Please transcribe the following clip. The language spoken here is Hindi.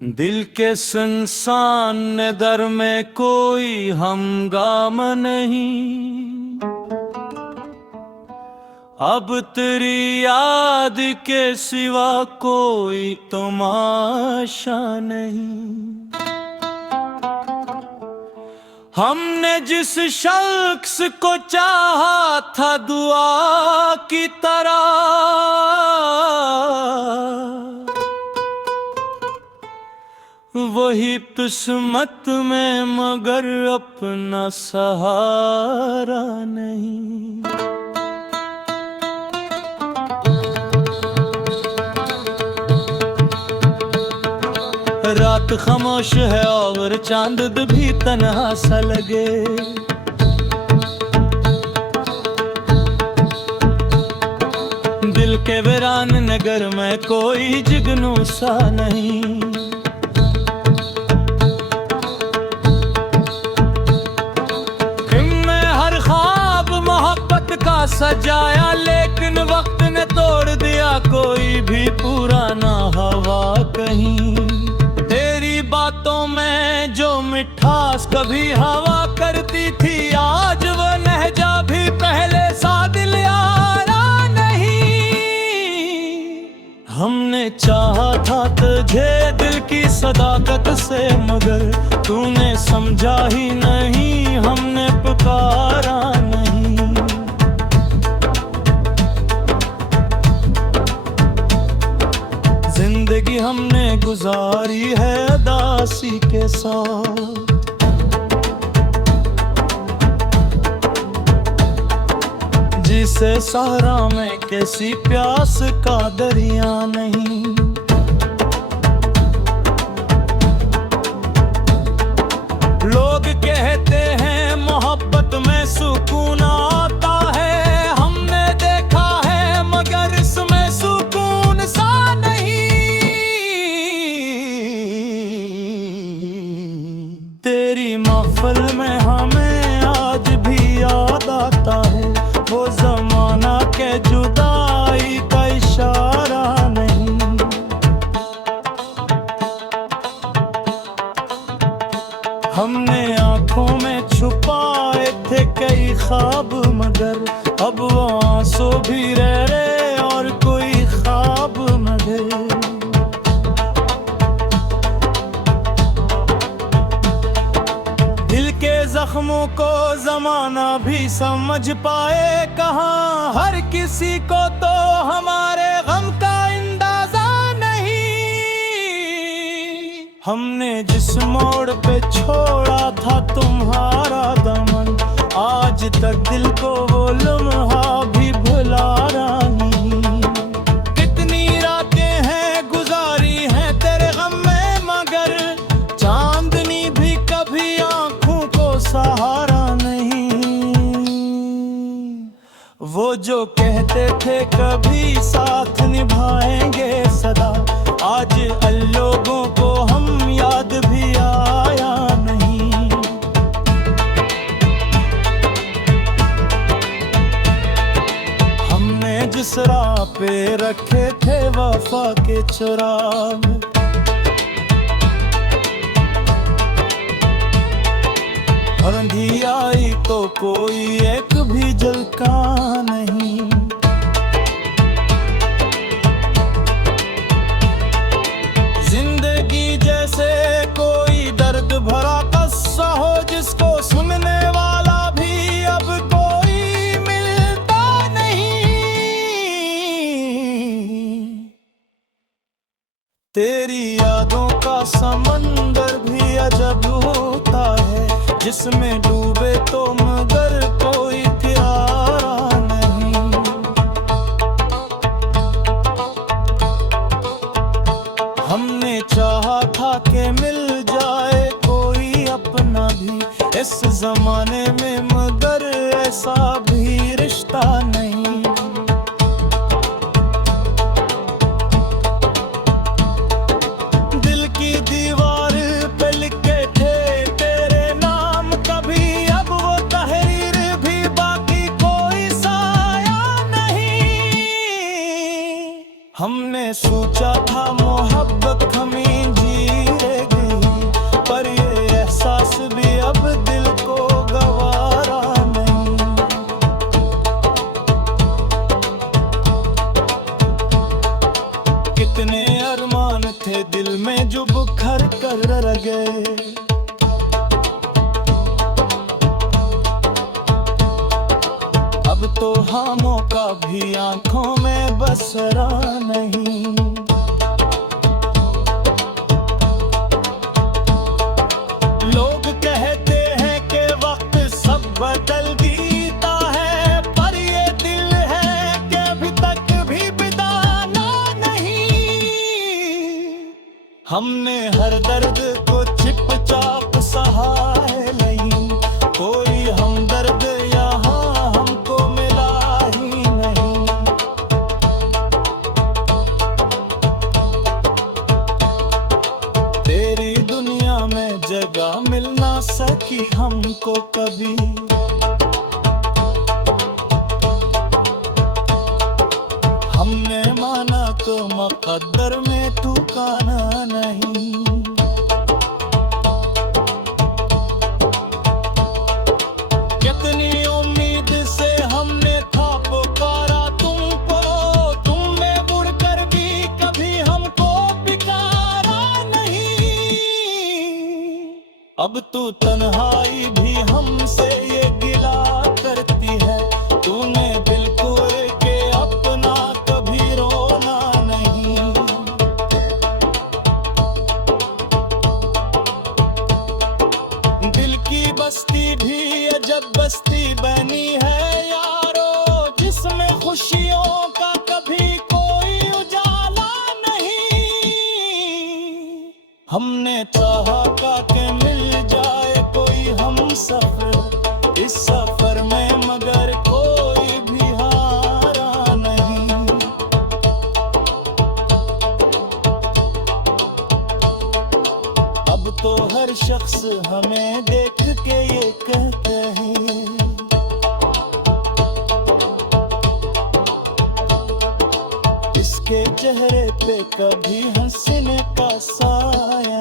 दिल के सुनसान दर में कोई हमगाम नहीं, अब तेरी याद के सिवा कोई तमाशा नहीं। हमने जिस शख्स को चाहा था दुआ की तरह, वही किस्मत में मगर अपना सहारा नहीं। रात खामोश है और चांद भी तन्हा सा लगे, दिल के वीरान नगर में कोई जुगनू सा नहीं। मैं हर ख्वाब मोहब्बत का सजाया, लेकिन वक्त ने तोड़ दिया कोई भी पुराना हवा कहीं। बातों में जो मिठास कभी हवा करती थी, आज वो लहजा भी पहले सा दिल यारा नहीं। हमने चाहा था तुझे दिल की सदाकत से, मगर तूने समझा ही नहीं, हमने पुकारा नहीं। जिंदगी हमने गुजारी है अदासी के साथ, जिसे सहारा में किसी प्यास का दरिया नहीं। लोग कहते हैं मोहब्बत में सुकून आता है, हमने देखा है मगर इसमें सुकून सा नहीं। तेरी महफिल में हमें आज भी याद आता है, वो जमाना के जुदाई का इशारा नहीं। हमने आंखों में छुपाए थे कई ख्वाब, मगर अब वो आंसू भी रह रहे और कोई ख्वाब मगर। दिल के जख्मों को जमाना भी समझ पाए कहाँ, हर किसी को तो हमारे गम का अंदाजा नहीं। हमने जिस मोड़ पे छोड़ा था तुम्हारा दमन, आज तक दिल को वो लम्हा भी भुला नहीं। कितनी रातें हैं गुजारी हैं तेरे गम में, मगर चांदनी भी कभी आंखों को सहारा नहीं। वो जो कहते थे कभी साथ निभाएंगे सदा, आज लोगों को हम याद भी आया नहीं। हमने जिस राह पे रखे थे वफा के चिराग, आंधी आई तो कोई एक भी झलका नहीं। जिंदगी जैसे कोई दर्द भरा किस्सा हो, जिसको सुनने वाला भी अब कोई मिलता नहीं। तेरी यादों का समंदर भी अजब होता है, जिसमें डूबे तो मगर कोई किनारा नहीं। हमने चाहा था कि मिल जाए कोई अपना भी इस जमाने में, मगर ऐसा भी रिश्ता नहीं। दिल की दीवार पे लिखे थे तेरे नाम कभी, अब वो तहरीर भी बाकी कोई साया नहीं। हमने सोचा था मोहब्बत हमें जी थे दिल में जो बुखर कर रह गए। अब तो हामों का भी आंखों में बसरा नहीं। लोग कहते हैं कि वक्त सब बदल देता है, पर ये दिल है कि अभी तक भी बिदाना नहीं। हमने हर दर्द को चुपचाप सहा है, नहीं कोई हमदर्द यहाँ हमको मिला ही नहीं। तेरी दुनिया में जगह मिल ना सकी हमको कभी। हमने माना तो मुकद्दर में ठिकाना नहीं। कितनी उम्मीद से हमने था पुकारा तुमको, तुमने मुड़कर भी कभी हमको पुकारा नहीं। अब तू तन्हाई भी हमसे ये गिला करती है, तूने बिल्कुल के अपना कभी रोना नहीं। दिल की बस्ती भी अजब बस्ती बनी है यारो, जिसमें खुशियों का कभी कोई उजाला नहीं। हमने चाहा कि मिल जाए कोई हम सफर इस सफर में, मगर कोई भी हारा नहीं। अब तो हर शख्स हमें देख के ये कहते हैं, इसके चेहरे पे कभी हंसने का साया